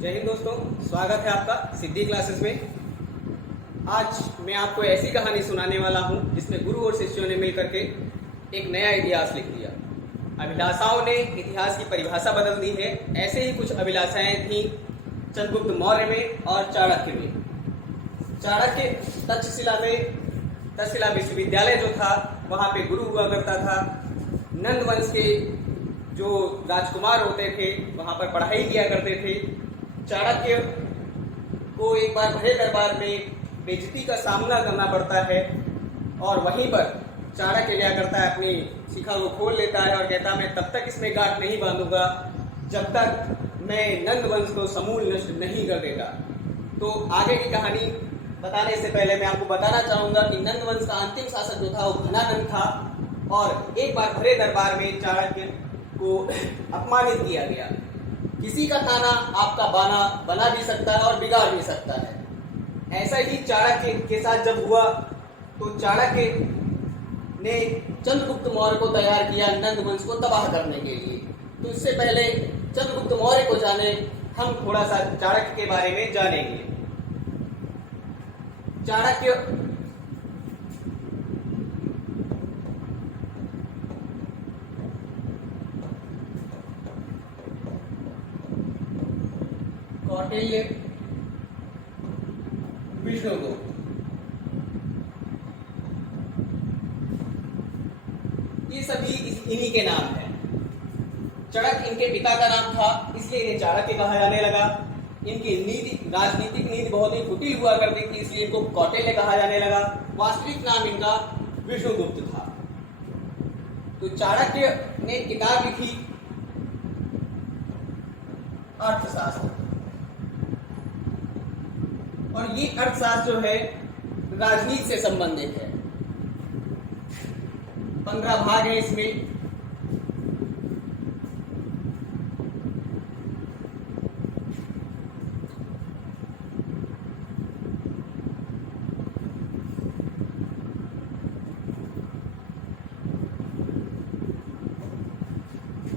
जय हिंद दोस्तों, स्वागत है आपका सिद्धि क्लासेस में। आज मैं आपको ऐसी कहानी सुनाने वाला हूं जिसमें गुरु और शिष्यों ने मिलकर के एक नया इतिहास लिख दिया। अभिलाषाओं ने इतिहास की परिभाषा बदल दी है। ऐसे ही कुछ अभिलाषाएं थी चंद्रगुप्त मौर्य में और चाणक्य में। चाणक्य तक्षशिला विश्वविद्यालय जो था वहां पे गुरु हुआ करता था। नंद वंश के जो राजकुमार होते थे वहां पर पढ़ाई किया करते थे। चाणक्य को एक बार भरे दरबार में बेइज्जती का सामना करना पड़ता है और वहीं पर चाणक्य क्या करता है, अपनी शिखा को खोल लेता है और कहता है मैं तब तक इसमें गांठ नहीं बांधूंगा जब तक मैं नंद वंश को समूल नष्ट नहीं कर देगा। तो आगे की कहानी बताने से पहले मैं आपको बताना चाहूंगा कि नंद वंश का अंतिम शासक जो था वो घनानंद था और एक बार भरे दरबार में चाणक्य को अपमानित किया गया। किसी का ताना आपका बाना बना भी सकता है और बिगाड़ भी सकता है। ऐसा ही चाणक्य के साथ जब हुआ तो चाणक्य ने चंद्रगुप्त मौर्य को तैयार किया नंद वंश को तबाह करने के लिए। तो इससे पहले चंद्रगुप्त मौर्य को जाने, हम थोड़ा सा चाणक्य के बारे में जानेंगे। चाणक्य कौटिल्य, विष्णुगुप्त, ये सभी इन्हीं के नाम हैं। चाणक्य इनके पिता का नाम था, इसलिए इन्हें चाणक्य कहा जाने लगा। इनकी नीति, राजनीतिक नीति बहुत ही फुटी हुआ करती थी, इसलिए इनको कौटिल्य कहा जाने लगा। वास्तविक नाम इनका विष्णुगुप्त था। तो चाणक्य ने किताब लिखी अर्थशास्त्र, और ये अर्थशास्त्र जो है राजनीति से संबंधित है। 15 भाग है इसमें।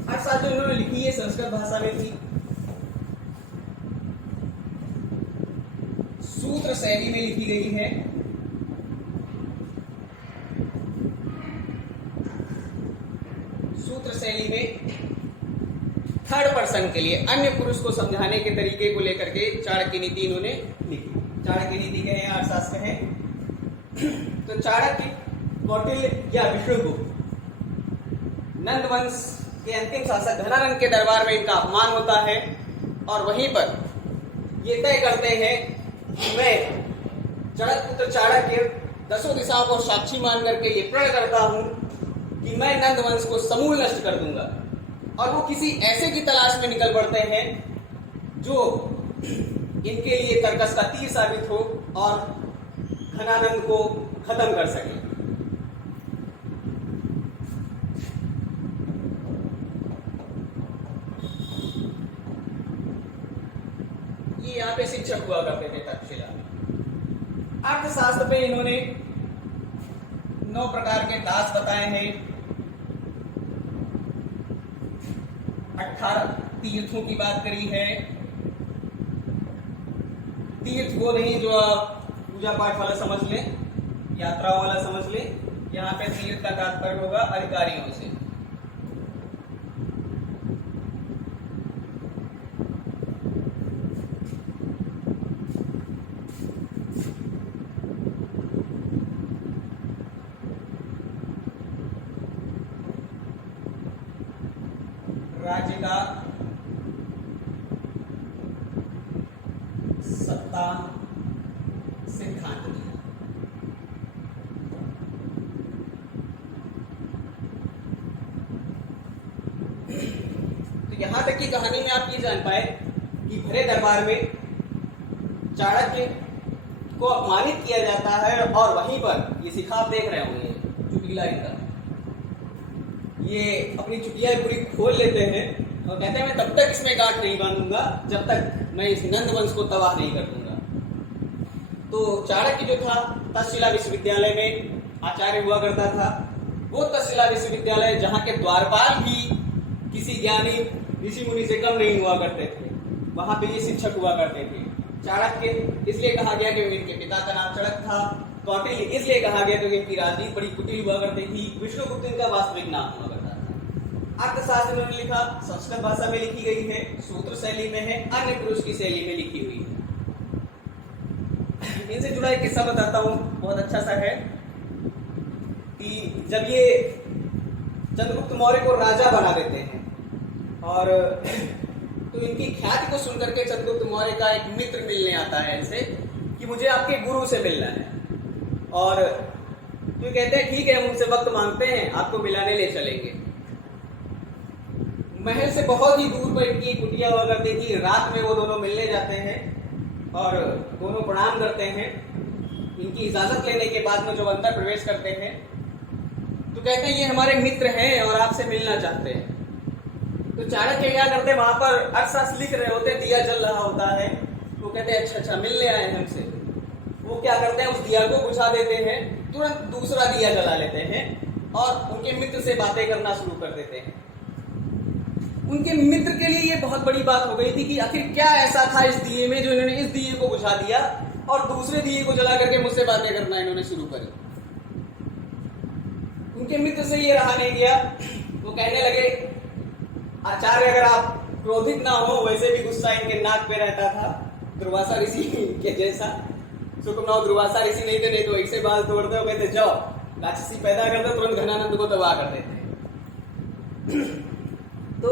अर्थशास्त्र इन्होंने लिखी है, संस्कृत भाषा में थी। सूत्र शैली में लिखी गई है। सूत्र शैली में थर्ड पर्सन के लिए, अन्य पुरुष को समझाने के तरीके को लेकर के चाणक्य नीति इन्होंने लिखी। चाणक्य नीति कहें, अर्थशास्त्र कहें। तो चाणक्य, कौटिल्य या विष्णुगुप्त, नंद वंश के अंतिम शासक घनानंद के दरबार में इनका अपमान होता है और वहीं पर ये तय करते हैं कि मैं जनकपुत्र चाणक्य 10 दिशाओं को साक्षी मान करके ये प्रण करता हूं कि मैं नंद वंश को समूल नष्ट कर दूंगा। और वो किसी ऐसे की तलाश में निकल पड़ते हैं जो इनके लिए कर्कश का तीर साबित हो और घनानंद को खत्म कर सके। ये यहाँ पे शिक्षक हुआ करते थे तक्षशिला में। अर्थशास्त्र पे इन्होंने 9 प्रकार के दास बताए हैं। 18 तीर्थों की बात करी है। तीर्थ वो नहीं जो आप पूजा पाठ वाला समझ लें, यात्रा वाला समझ लें। यहाँ पे तीर्थ का तात्पर्य होगा अधिकारियों से। राज्य का सत्ता सिद्धांत दिया। तो यहां तक की कहानी में आप ये जान पाए कि भरे दरबार में चाणक्य को अपमानित किया जाता है और वहीं पर ये शिखा आप देख रहे होंगे, चुटिला इनका, ये अपनी चुटिया पूरी खोल लेते हैं और कहते हैं मैं तब तक इसमें गांठ नहीं बांधूंगा जब तक मैं इस नंद वंश को तबाह नहीं कर दूंगा। तो चाणक्य जो था तक्षशिला विश्वविद्यालय में आचार्य हुआ करता था। वो तक्षशिला विश्वविद्यालय जहाँ के द्वारपाल भी किसी ज्ञानी ऋषि मुनि से कम नहीं हुआ करते थे। वहां पे ये शिक्षक हुआ करते थे। चाणक्य इसलिए कहा गया कि इनके पिता का नाम चाणक्य था। कौटिल्य इसलिए कहा गया क्योंकि इनकी राजनीति बड़ी कुटिल हुआ करती थी। विष्णुगुप्त इनका वास्तविक नाम हुआ करता था। अर्थशास्त्र उन्होंने लिखा, संस्कृत भाषा में लिखी गई है, सूत्र शैली में है, अन्य पुरुष की शैली में लिखी हुई है। इनसे जुड़ा एक किस्सा बताता हूँ, बहुत अच्छा सा है कि जब ये चंद्रगुप्त मौर्य को राजा बना देते हैं और तो इनकी ख्याति को सुनकर के चंद्रगुप्त मौर्य का एक मित्र मिलने आता है इनसे कि मुझे आपके गुरु से मिलना है। और तो कहते हैं ठीक है, हम उनसे वक्त मांगते हैं, आपको मिलाने ले चलेंगे। महल से बहुत ही दूर पर इनकी कुटिया हुआ करती थी। रात में वो दोनों मिलने जाते हैं और दोनों प्रणाम करते हैं। इनकी इजाजत लेने के बाद में जो अंदर प्रवेश करते हैं तो कहते हैं ये हमारे मित्र हैं और आपसे मिलना चाहते हैं। तो चाणक्य क्या करते हैं, वहां पर अर्थशास्त्र लिख रहे होते हैं, दिया जल रहा होता है। वो कहते हैं अच्छा मिलने आए हैं हमसे। वो क्या करते हैं, उस दिया को बुझा देते हैं, तुरंत दूसरा दिया जला लेते हैं और उनके मित्र से बातें करना शुरू कर देते हैं। उनके मित्र के लिए ये बहुत बड़ी बात हो गई थी कि आखिर क्या ऐसा था इस दिए में जो इन्होंने इस दिए को बुझा दिया और दूसरे दिए को जला करके मुझसे बातें करना इन्होंने शुरू करी। उनके मित्र से ये रहा नहीं गया। वो कहने लगे आचार्य अगर आप क्रोधित ना हो, वैसे भी गुस्सा इनके नाक पे रहता था दुर्वासा ऋषि के जैसा। सुखमनाव दुर्वासा ऋषि नहीं थे, नहीं तो ऐसे बाल तोड़ते हो, कहते जाओ राक्षसी पैदा करते, तुरंत घनानंद को तबाह कर देते। तो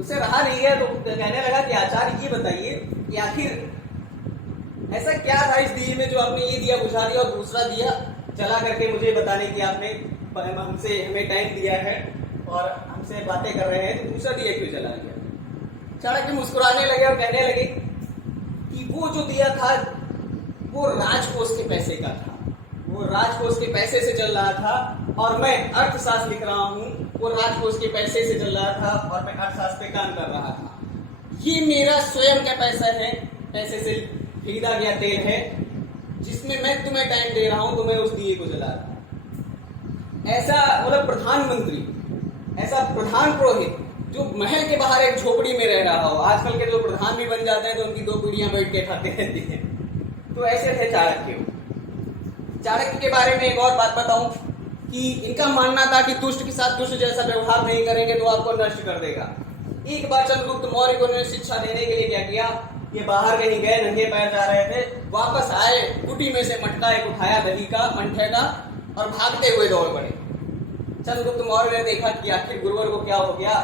उसे रहा नहीं गया तो कहने लगा कि आचार्य ये बताइए कि आखिर ऐसा क्या था इस दिए में जो आपने ये दिया बुझा दिया और दूसरा दिया जला करके मुझे बताने की आपने हमसे हमें टाइम दिया है और हमसे बातें कर रहे हैं, तो दूसरा दिया क्यों जला दिया। चाणक्य मुस्कुराने लगे और कहने लगे कि वो जो दिया था वो राजकोष के पैसे का था, वो राजकोष के पैसे से जल रहा था और मैं अर्थशास्त्र लिख रहा हूँ, वो राजकोष के पैसे से जल रहा था और मैं अर्थशास्त्र पे काम कर रहा था। ये मेरा स्वयं का पैसा है, पैसे से खरीदा गया तेल है जिसमें मैं तुम्हें टाइम दे रहा हूं, तुम्हें उस दिए को जला रहा हूं। ऐसा मतलब प्रधानमंत्री, ऐसा प्रधान पुरोहित जो महल के बाहर एक झोपड़ी में रह रहा हो। आजकल के जो प्रधान भी बन जाते हैं तो उनकी दो पीढ़ियां बैठ के खाते रहती हैं। तो ऐसे थे चाणक्य। चाणक्य के बारे में एक और बात बताऊं कि इनका मानना था कि दुष्ट के साथ दुष्ट जैसा व्यवहार नहीं करेंगे तो आपको नष्ट कर देगा। एक बार चंद्रगुप्त मौर्य को उन्होंने शिक्षा देने के लिए क्या किया, ये बाहर कहीं गए, नंगे पैर जा रहे थे, वापस आए, कुटी में से मटका एक उठाया दही का, मंठे का, और भागते हुए दौड़ पड़े। चंद्रगुप्त मौर्य ने देखा कि आखिर गुरुवर को क्या हो गया,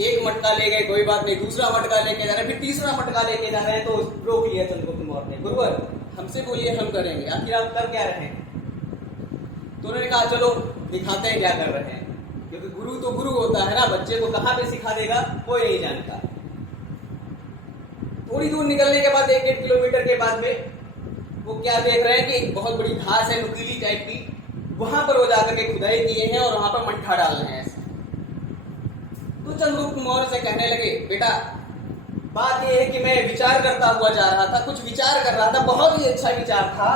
एक मटका ले गए कोई बात नहीं, दूसरा मटका लेके जा रहे, फिर तीसरा मटका लेके जा रहे हैं। तो रोक लिया चंद्रगुप्त मौर्य ने, गुरुवर हमसे बोलिए, हम करेंगे, आखिर आप कर क्या रहे हैं। तो उन्होंने कहा चलो दिखाते हैं क्या कर रहे हैं, क्योंकि गुरु तो गुरु होता है ना, बच्चे को कहाँ पे सिखा देगा कोई नहीं जानता। थोड़ी दूर निकलने के बाद 1-1.5 किलोमीटर के बाद में वो क्या देख रहे हैं कि एक बहुत बड़ी घास है नुकीली टाइप की, वहां पर वो जाकर के खुदाई किए हैं और वहां पर मंठा डाल रहे हैं ऐसे। तो चंद्रगुप्त मौर्य से कहने लगे बेटा बात यह है कि मैं विचार करता हुआ जा रहा था, कुछ विचार कर रहा था, बहुत ही अच्छा विचार था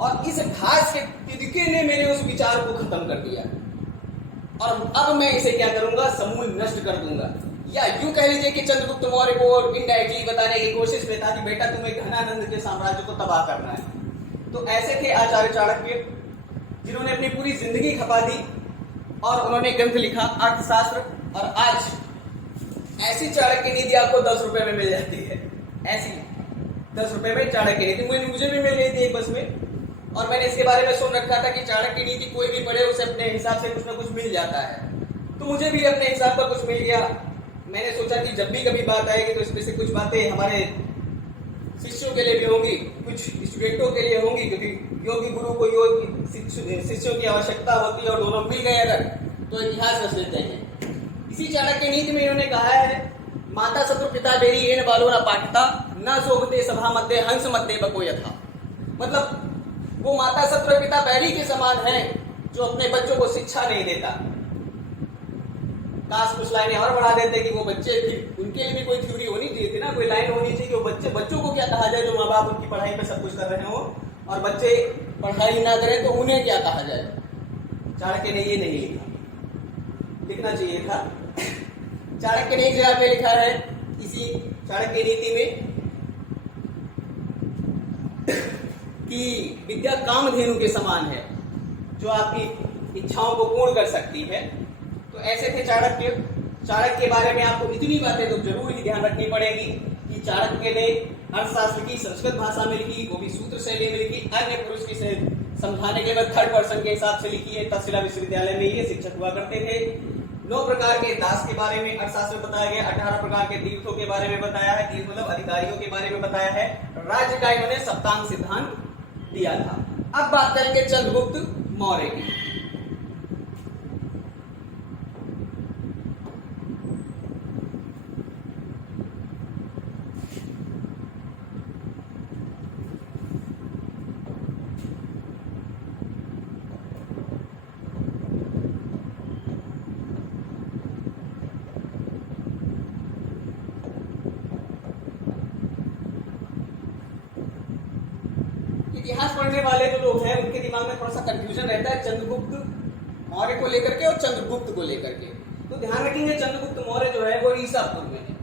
और इस घास के तिनके ने मेरे उस विचार को खत्म कर दिया और अब मैं इसे क्या करूंगा, समूल नष्ट कर दूंगा। या यूं कह लीजिए कि चंद्रगुप्त मौर्य को इनडायरेक्टली बताने की कोशिश में था कि बेटा तुम्हें घनानंद के साम्राज्य को तबाह करना है। तो ऐसे थे आचार्य चाणक्य, जिन्होंने अपनी पूरी जिंदगी खपा दी और उन्होंने ग्रंथ लिखा अर्थशास्त्र। और आज ऐसी चाणक्य नीति आपको 10 रुपए में मिल जाती है, ऐसी 10 रुपए में चाणक्य नीति मुझे भी मिल गई थी एक बस में। और मैंने इसके बारे में सुन रखा था कि चाणक्य नीति कोई भी पढ़े उसे अपने हिसाब से कुछ ना कुछ मिल जाता है, तो मुझे भी अपने हिसाब पर कुछ मिल गया। मैंने सोचा कि जब भी कभी बात आएगी तो इसमें से कुछ बातें हमारे शिष्यों के लिए भी होंगी, कुछ स्टूडेंटों के लिए होंगी, क्योंकि योगी गुरु को योग शिष्यों की आवश्यकता होती है और दोनों मिल गए अगर तो इतिहास रच लेते हैं। इसी चाणक्य नीति में इन्होंने कहा है माता शत्रु पिता बेरी एन बालो न पाठता न शोभते सभा मध्य हंस मध्य बको यथा। मतलब वो माता शत्रु पिता बैरी के समान है जो अपने बच्चों को शिक्षा नहीं देता। काश कुछ लाइनें और बढ़ा देते कि वो बच्चे उनके लिए भी कोई थ्योरी होनी चाहिए थी ना, कोई लाइन होनी चाहिए कि वो बच्चों को क्या कहा जाए जो माँ बाप उनकी पढ़ाई पे सब कुछ कर रहे हो और बच्चे पढ़ाई ना करें तो उन्हें क्या कहा जाए। चाणक्य ने ये नहीं लिखा, लिखना चाहिए था। चाणक्य ने एक जगह पे लिखा है इसी चाणक्य नीति में कि विद्या कामधेनु के समान है, जो आपकी इच्छाओं को पूर्ण कर सकती है। तो ऐसे थे चाणक्य। चाणक्य के बारे में आपको इतनी बातें तो जरूर ही ध्यान रखनी पड़ेगी कि चाणक्य ने अर्थशास्त्र की संस्कृत भाषा में लिखी, वो भी सूत्र शैली में लिखी, अन्य पुरुष की से समझाने के बाद थर्ड पर्सन के हिसाब से लिखी है। तक्षशिला विश्वविद्यालय में ये शिक्षक हुआ करते थे। 9 प्रकार के दास के बारे में अर्थशास्त्र बताया गया, 18 प्रकार के तीर्थों के बारे में बताया है, तीर्थ मतलब अधिकारियों के बारे में बताया है, राज्य का इन्होंने सप्तांग सिद्धांत दिया था। अब बात करेंगे चंद्रगुप्त मौर्य की। इतिहास पढ़ने वाले जो लोग हैं उनके दिमाग में थोड़ा सा कंफ्यूजन रहता है चंद्रगुप्त मौर्य को लेकर के और चंद्रगुप्त को लेकर के। तो ध्यान रखेंगे चंद्रगुप्त मौर्य जो है वो ईसा पूर्व में है,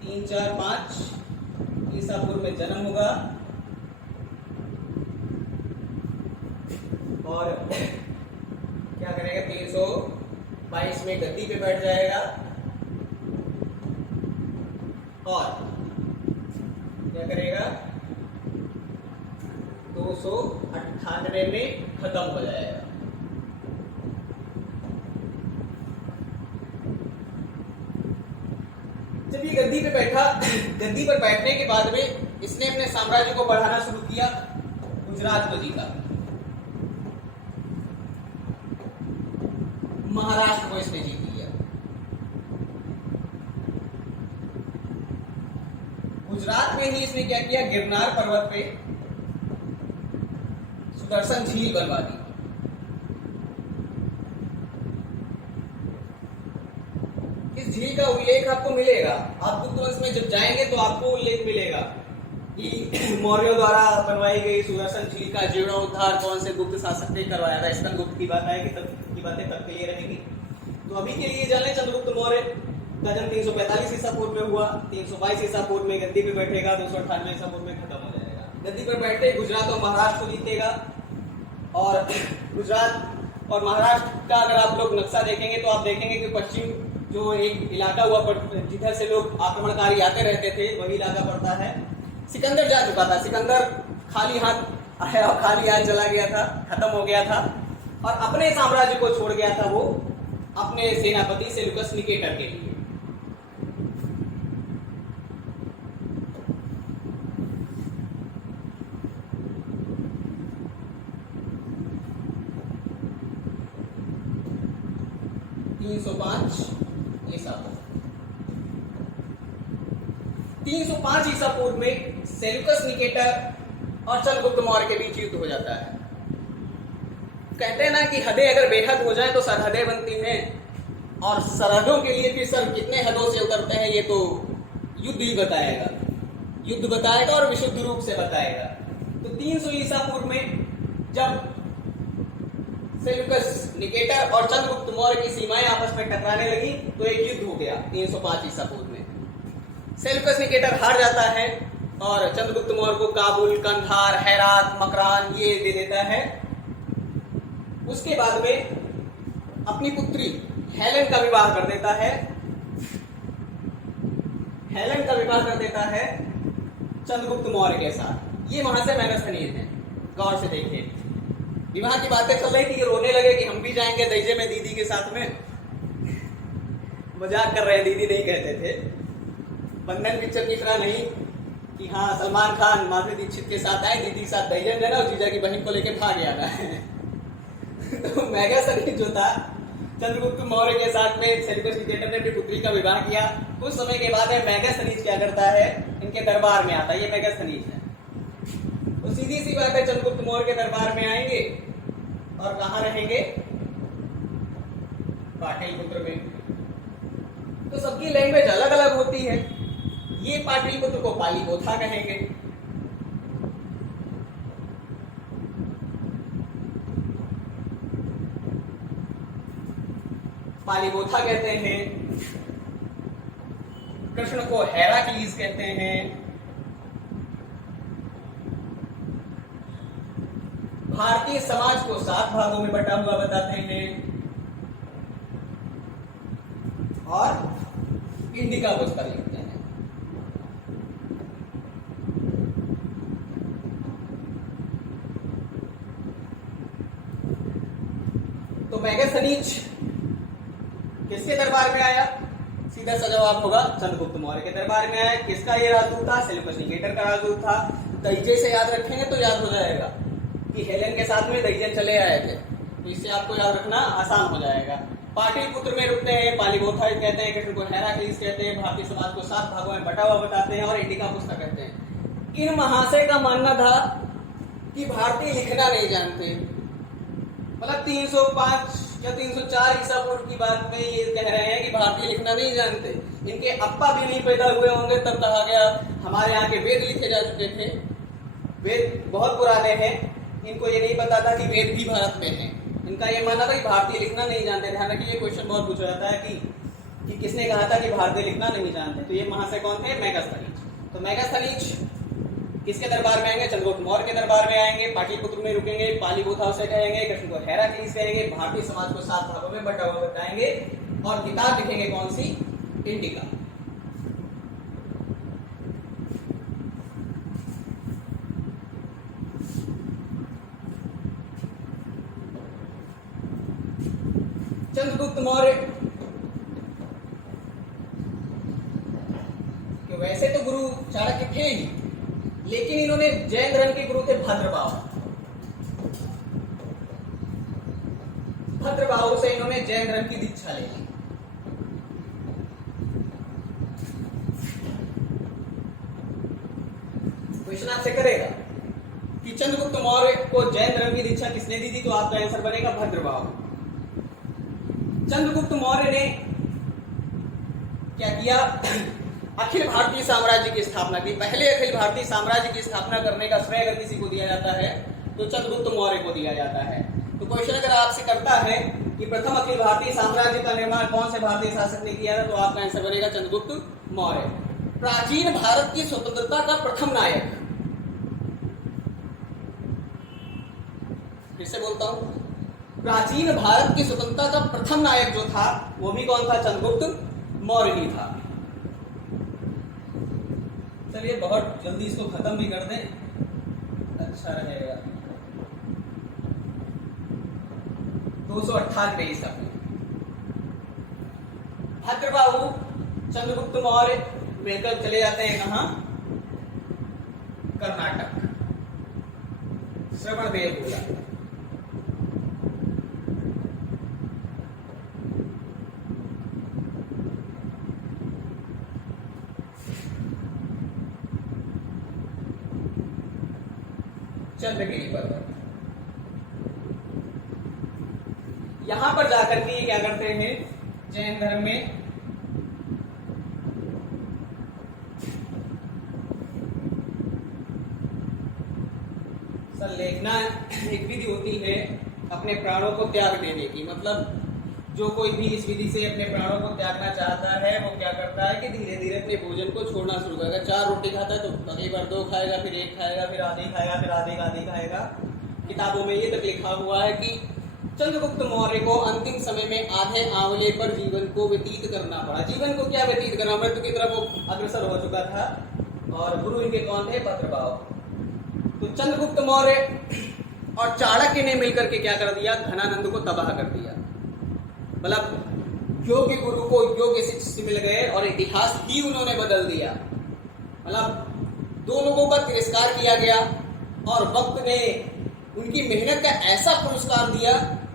3, 4, 5 ईसा पूर्व में जन्म होगा और क्या करेगा 322 में गद्दी पे बैठ जाएगा और क्या करेगा 298 में खत्म हो जाएगा। जब ये गद्दी पे बैठा, गद्दी पर बैठने के बाद में इसने अपने साम्राज्य को बढ़ाना शुरू किया, गुजरात को जीता, महाराष्ट्र को इसने जीत लिया। गुजरात में ही इसने क्या किया, गिरनार पर्वत पे सुदर्शन झील बनवा दी। इस झील का उल्लेख आपको मिलेगा, आप गुप्त वंश में जब जाएंगे तो आपको उल्लेख मिलेगा कि मौर्यों द्वारा बनवाई गई सुदर्शन झील का जीर्णोद्धार कौन से गुप्त शासक ने करवाया था। स्कंदगुप्त की बात आएगी तब की बातें तब के लिए रहेगी। तो अभी के लिए जाने चंद्रगुप्त मौर्य का जन्म 345 ईसा पूर्व में हुआ, 322 ईसा पूर्व में गद्दी पे बैठेगा, 298 ईसा पूर्व में खत्म हो जाएगा। गद्दी पर बैठते गुजरात और महाराष्ट्र को जीतेगा और गुजरात और महाराष्ट्र का अगर आप लोग नक्शा देखेंगे तो आप देखेंगे कि पश्चिम जो एक इलाका हुआ जिधर से लोग आक्रमणकारी आते रहते थे वही इलाका पड़ता है। सिकंदर जा चुका था, सिकंदर खाली हाथ आया और खाली हाथ चला गया था, खत्म हो गया था और अपने साम्राज्य को छोड़ गया था वो अपने सेनापति सेल्यूकस निकेटर के लिए। ईसा पूर्व 305 ईसा पूर्व में सेल्यूकस निकेटर और चंद्रगुप्त मौर्य के बीच युद्ध हो जाता है। कहते हैं ना कि हदें अगर बेहद हो जाए तो सरहदें बनती हैं और सरहदों के लिए फिर सर कितने हदों से उतरते हैं ये तो युद्ध ही बताएगा, युद्ध बताएगा और विशुद्ध रूप से बताएगा। तो 300 ईसा पूर्व में जब सेल्यूकस निकेटर और चंद्रगुप्त मौर्य की सीमाएं आपस में टकराने लगी तो एक युद्ध हो गया 305 ईसा पूर्व में। सेल्यूकस निकेटर हार जाता है और चंद्रगुप्त मौर्य को काबुल, कंधार, हेरात, मकरान ये दे देता है। उसके बाद में अपनी पुत्री हेलेन का विवाह कर देता है, हेलेन का विवाह कर देता है चंद्रगुप्त मौर्य के साथ। ये वहां से मैगस्थनीज है, गौर से देखिए। विवाह की बातें चल रही थी कि रोने लगे कि हम भी जाएंगे दहेजे में दीदी के साथ में। मजाक कर रहे हैं, दीदी नहीं कहते थे। बंधन पिक्चर की तरह नहीं कि हाँ सलमान खान माधुरी दीक्षित के साथ आए, दीदी के साथ दहेज देना और जीजा की बहन को लेकर भाग जाना है। तो मैगस्थनीज जो था चंद्रगुप्त मौर्य के साथ में सेल्यूकस निकेटर ने अपनी पुत्री का विवाह किया। कुछ समय के बाद मैगस्थनीज क्या करता है, इनके दरबार में आता है। ये मैगस्थनीज है। तो सीधी सी बात है, चंद्रगुप्त मौर्य के दरबार में आएंगे और कहां रहेंगे, पाटलिपुत्र में। तो सबकी लैंग्वेज अलग अलग होती है। ये पाटलिपुत्र को पालीपोथा कहेंगे, पालीपोथा कहते हैं। कृष्ण को हेराक्लीस कहते हैं। भारतीय समाज को 7 भागों में बटा हुआ बताते हैं और इंडिका पुस्तक लिखते हैं। तो मेगास्थनीज किसके दरबार में आया? सीधा सा जवाब होगा चंद्रगुप्त मौर्य के दरबार में आया। किसका ये राजदूत था? सेल्यूकस निकेटर का राजदूत था। दहीजे से याद रखेंगे तो याद हो जाएगा कि हेलेन के साथ में दहीजन चले आए थे, तो इससे आपको याद रखना आसान हो जाएगा। पाटलिपुत्र में रुकते हैं, पालीबोथाइड कहते हैं, कृष्ण को हेराक्लीस कहते हैं, भारतीय समाज को 7 भागों में बटा हुआ बताते हैं और इंडिका पुस्तक कहते हैं। इन महाशय का मानना था कि भारतीय लिखना नहीं जानते, मतलब 305 या 304 ईसा पूर्व की बात में ये कह रहे हैं कि भारतीय लिखना नहीं जानते। इनके अप्पा भी नहीं पैदा हुए होंगे तब कहा गया। हमारे यहाँ के वेद लिखे जा चुके थे, वेद बहुत पुराने हैं, इनको ये नहीं पता था कि वेद भी भारत में है। इनका ये मानना था कि भारतीय लिखना नहीं जानते। ध्यान रखिए, ये क्वेश्चन बहुत पूछा जाता है कि किसने कहा था कि भारतीय लिखना नहीं जानते। तो ये महाशय कौन थे? मेगास्थनीज। तो मेगास्थनीज किसके दरबार में आएंगे? चंद्रगुप्त मौर्य के दरबार में आएंगे। पाटलिपुत्र में रुकेंगे, पालीबोथा से कहेंगे, कृष्ण को हेराक्लीस कहेंगे, भारतीय समाज को 7 भागों में बटा हुआ बताएंगे और किताब लिखेंगे कौन सी? इंडिका। चंद्रगुप्त मौर्य कि वैसे तो गुरु चाणक्य थे ही, लेकिन इन्होंने जैन धर्म के गुरु थे भद्रबाहु। भद्रबाहु से इन्होंने जैन धर्म की दीक्षा ले ली। क्वेश्चन आपसे करेगा कि चंद्रगुप्त मौर्य को जैन धर्म की दीक्षा किसने दी थी, तो आपका आंसर बनेगा भद्रबाहु। चंद्रगुप्त मौर्य ने क्या किया? अखिल भारतीय साम्राज्य की स्थापना की। पहले अखिल भारतीय साम्राज्य की स्थापना करने का श्रेय अगर किसी को दिया जाता है तो चंद्रगुप्त मौर्य को दिया जाता है। तो क्वेश्चन अगर आपसे करता है कि प्रथम अखिल भारतीय साम्राज्य का निर्माण कौन से भारतीय शासक ने किया था, तो आपका आंसर बनेगा चंद्रगुप्त मौर्य। प्राचीन भारत की स्वतंत्रता का प्रथम नायक, फिर से बोलता हूं, प्राचीन भारत की स्वतंत्रता का प्रथम नायक जो था वो भी कौन था? चंद्रगुप्त मौर्य ही था। चलिए बहुत जल्दी इसको खत्म भी कर दें, अच्छा रहेगा। 258 पेज तक भद्रबाहु चंद्रगुप्त मौर्य मिलकर चले जाते हैं कहां? कर्नाटक। श्रवणबेलगोला। चंद्रगिरी पर्वत, यहां पर जाकर के क्या करते हैं? जैन धर्म में संलेखना एक विधि होती है अपने प्राणों को त्याग देने की। मतलब जो कोई भी इस विधि से अपने प्राणों को त्यागना चाहता है वो क्या करता है कि धीरे धीरे अपने भोजन को छोड़ना शुरू करेगा। 4 रोटी खाता है तो अगली बार 2 खाएगा, फिर 1 खाएगा, फिर आधी खाएगा, फिर आधी खाएगा। किताबों में ये तक लिखा हुआ है कि चंद्रगुप्त मौर्य को अंतिम समय में आधे आंवले पर जीवन को व्यतीत करना पड़ा। जीवन को क्या व्यतीत करना? मृत्यु की तरफ वो अग्रसर हो चुका था। और गुरु इनके कौन थे? भद्रबाहु। तो चंद्रगुप्त मौर्य और चाणक्य ने मिलकर के क्या कर दिया? घनानंद को तबाह कर दिया। मतलब योग्य गुरु को योग्य शिष्य मिल गए और इतिहास ही उन्होंने बदल दिया। मतलब 2 लोगों का तिरस्कार किया गया और वक्त ने उनकी मेहनत का ऐसा पुरस्कार दिया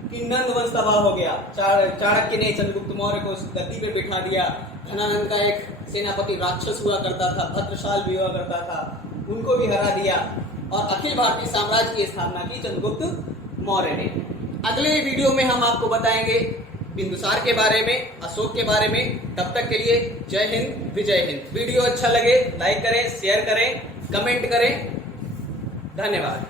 कि नंद वंश तबाह हो गया। चाणक्य ने चंद्रगुप्त मौर्य को गद्दी पे बिठा दिया। घनानंद का एक सेनापति राक्षस हुआ करता था, भद्रशाल भी हुआ करता था, उनको भी हरा दिया और अखिल भारतीय साम्राज्य की स्थापना की चंद्रगुप्त मौर्य ने। अगले वीडियो में हम आपको बताएंगे बिंदुसार के बारे में, अशोक के बारे में। तब तक के लिए जय हिंद, विजय हिंद। वीडियो अच्छा लगे लाइक करें, शेयर करें, कमेंट करें। धन्यवाद।